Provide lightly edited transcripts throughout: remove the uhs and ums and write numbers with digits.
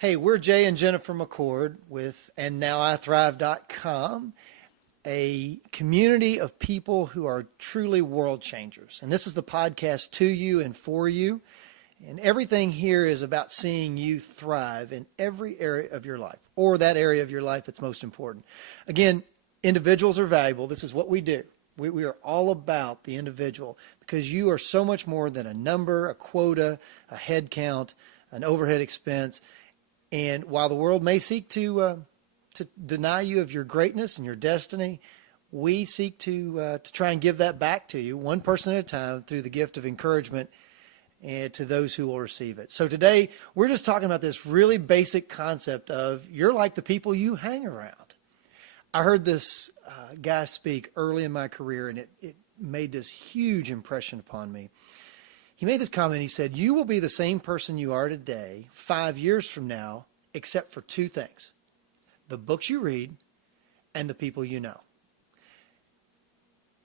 Hey, we're Jay and Jennifer McChord with AndNowIThrive.com, a community of people who are truly world changers. And this is the podcast to you and for you. And everything here is about seeing you thrive in every area of your life, or that area of your life that's most important. Again, individuals are valuable. This is what we do. We are all about the individual because you are so much more than a number, a quota, a head count, an overhead expense. And while the world may seek to deny you of your greatness and your destiny, we seek to try and give that back to you, one person at a time, through the gift of encouragement and to those who will receive it. So today, we're just talking about this really basic concept of you're like the people you hang around. I heard this guy speak early in my career, and it made this huge impression upon me. He made this comment. He said, you will be the same person you are today 5 years from now, except for two things: the books you read and the people you know.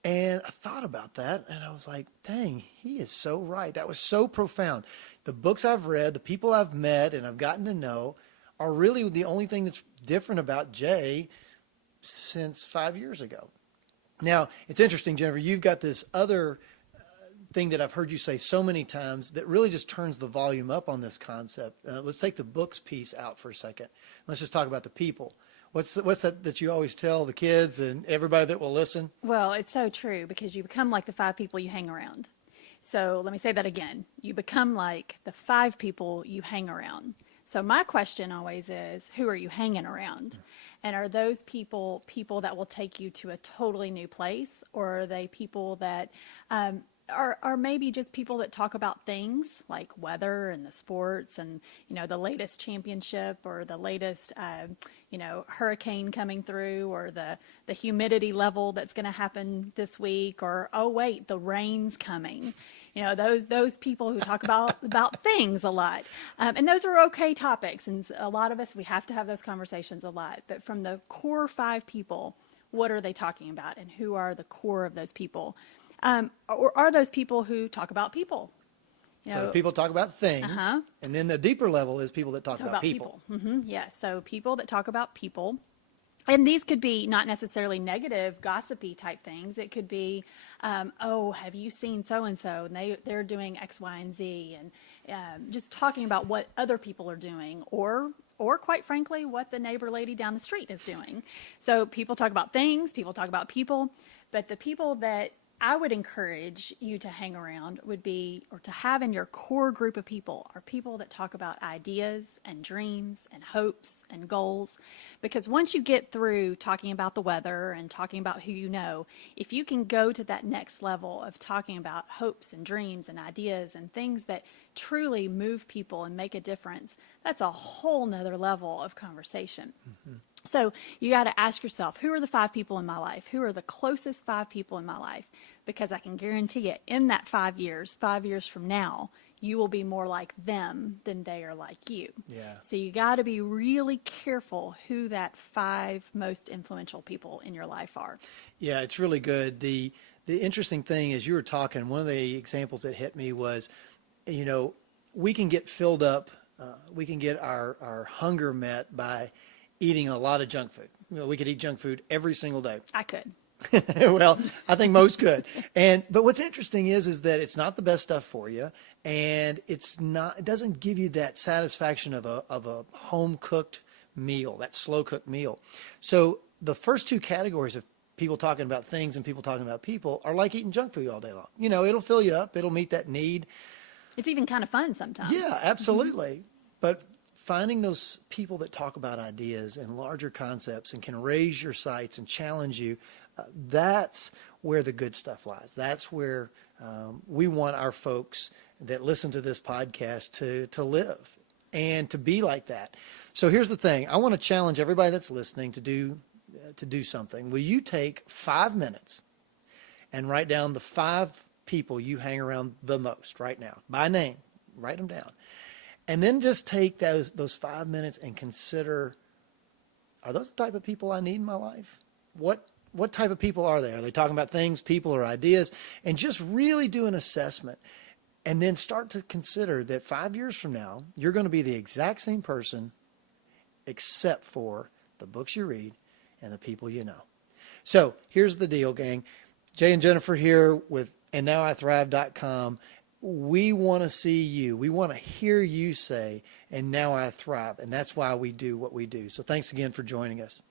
And I thought about that, and I was like, dang, he is so right. That was so profound. The books I've read, the people I've met and I've gotten to know are really the only thing that's different about Jay since 5 years ago. Now, it's interesting, Jennifer, you've got this other thing that I've heard you say so many times that really just turns the volume up on this concept. Let's take the books piece out for a second. Let's just talk about the people. What's that you always tell the kids and everybody that will listen? Well, it's so true because you become like the five people you hang around. So let me say that again. You become like the five people you hang around. So my question always is, who are you hanging around? And are those people that will take you to a totally new place, or are they people that are maybe just people that talk about things like weather and the sports and, the latest championship or the latest, hurricane coming through, or the humidity level that's going to happen this week, or, oh, wait, the rain's coming. Those people who talk about things a lot. And those are okay topics. And a lot of us, we have to have those conversations a lot. But from the core five people, what are they talking about? And who are the core of those people? Or are those people who talk about people? So people talk about things, and then the deeper level is people that talk about people. Yes, so people that talk about people. And these could be not necessarily negative, gossipy type things. It could be, have you seen so-and-so? And they're doing X, Y, and Z. And just talking about what other people are doing, or quite frankly, what the neighbor lady down the street is doing. So people talk about things, people talk about people. But the people that I would encourage you to hang around would be, or to have in your core group of people, are people that talk about ideas and dreams and hopes and goals. Because once you get through talking about the weather and talking about who you know, if you can go to that next level of talking about hopes and dreams and ideas and things that truly move people and make a difference, that's a whole nother level of conversation. So you got to ask yourself, who are the five people in my life? Who are the closest five people in my life? Because I can guarantee it, in that 5 years from now, you will be more like them than they are like you. Yeah. So you got to be really careful who that five most influential people in your life are. Yeah, it's really good. The interesting thing is, you were talking, one of the examples that hit me was, we can get filled up, we can get our hunger met by eating a lot of junk food. We could eat junk food every single day. I could. Well, I think most could. But what's interesting is that it's not the best stuff for you, and it doesn't give you that satisfaction of a home cooked meal, that slow cooked meal. So the first two categories of people talking about things and people talking about people are like eating junk food all day long. It'll fill you up, it'll meet that need. It's even kind of fun sometimes. Yeah, absolutely. But finding those people that talk about ideas and larger concepts and can raise your sights and challenge you, that's where the good stuff lies. That's where we want our folks that listen to this podcast to live and to be like that. So here's the thing. I want to challenge everybody that's listening to do something. Will you take 5 minutes and write down the five people you hang around the most right now, by name? Write them down. And then just take those 5 minutes and consider, are those the type of people I need in my life? What type of people are they? Are they talking about things, people, or ideas? And just really do an assessment. And then start to consider that 5 years from now, you're going to be the exact same person except for the books you read and the people you know. So here's the deal, gang. Jay and Jennifer here with andnowithrive.com. We want to see you. We want to hear you say, and now I thrive. And that's why we do what we do. So thanks again for joining us.